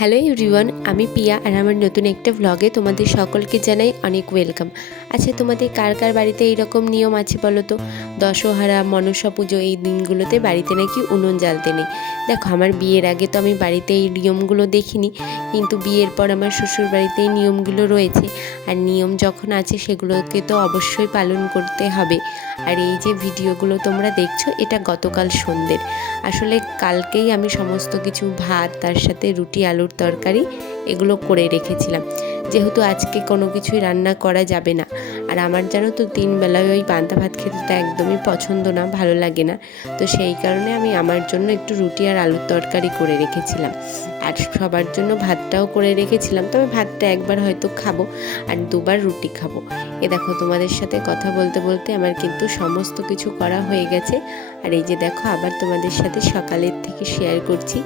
Hello everyone, আমি পিয়া আর আমার নতুন একটা ভ্লগে তোমাদের সকলকে জানাই অনেক ওয়েলকাম। আচ্ছা, তোমাদের কার কার বাড়িতে এইরকম নিয়ম আছে বলো তো? দশহরা, মনসা পুজো এই দিনগুলোতে বাড়িতে নাকি উনুন জ্বালতে নেই। দেখো, আমার বিয়ের আগে তো আমি বাড়িতে এই নিয়মগুলো দেখিনি, কিন্তু বিয়ের পর আমার শ্বশুর বাড়িতে এই নিয়মগুলো রয়েছে। আর নিয়ম যখন আছে সেগুলোকে তো অবশ্যই পালন করতে হবে। আর এই যে ভিডিওগুলো তোমরা দেখছো, এটা গতকাল সন্ধ্যের। আসলে কালকেই আমি সমস্ত কিছু ভাত, তার সাথে রুটি, আলুর তরকারি এগুলো করে রেখেছিলাম, যেহেতু আজকে কোনো কিছুই রান্না করা যাবে না। আর আমার জানো তো 3 বেলায় ওই পান্তা ভাত খেতে তো একদমই পছন্দ না, ভালো লাগে না। তো সেই কারণে আমি আমার জন্য একটু রুটি আর আলুর তরকারি করে রেখেছিলাম, আর সবার জন্য ভাতটাও করে রেখেছিলাম। তবে ভাতটা একবার হয়তো খাবো আর দুবার রুটি খাবো। এ দেখো, তোমাদের সাথে কথা বলতে বলতে আমার কিন্তু সমস্ত কিছু করা হয়ে গেছে। আর এই যে দেখো, আবার তোমাদের সাথে সকালের থেকে শেয়ার করছি।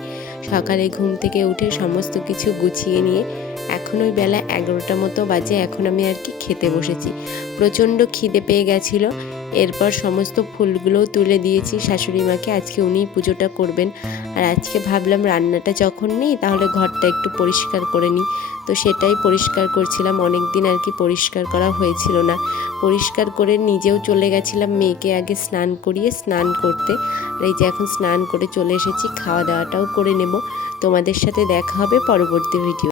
সকালে ঘুম থেকে উঠে সমস্ত কিছু গুছিয়ে নিয়ে এখন ওই বেলা 11টা মতো বাজে, এখন আমি আর কি খেতে বসেছি। প্রচণ্ড খিদে পেয়ে গেছিলো। এরপর সমস্ত ফুলগুলোও তুলে দিয়েছি শাশুড়ি মাকে, আজকে উনিই পুজোটা করবেন। আর আজকে ভাবলাম রান্নাটা যখন নেই, তাহলে ঘরটা একটু পরিষ্কার করে নিই। তো সেটাই পরিষ্কার করছিলাম, অনেক দিন আর কি পরিষ্কার করা হয়েছিল না। পরিষ্কার করে নিজেও চলে গেছিলাম মেয়েকে আগে স্নান করিয়ে স্নান করতে। আর এই যে এখন স্নান করে চলে এসেছি, খাওয়া দাওয়াটাও করে নেব। তোমাদের সাথে দেখা হবে পরবর্তী ভিডিও।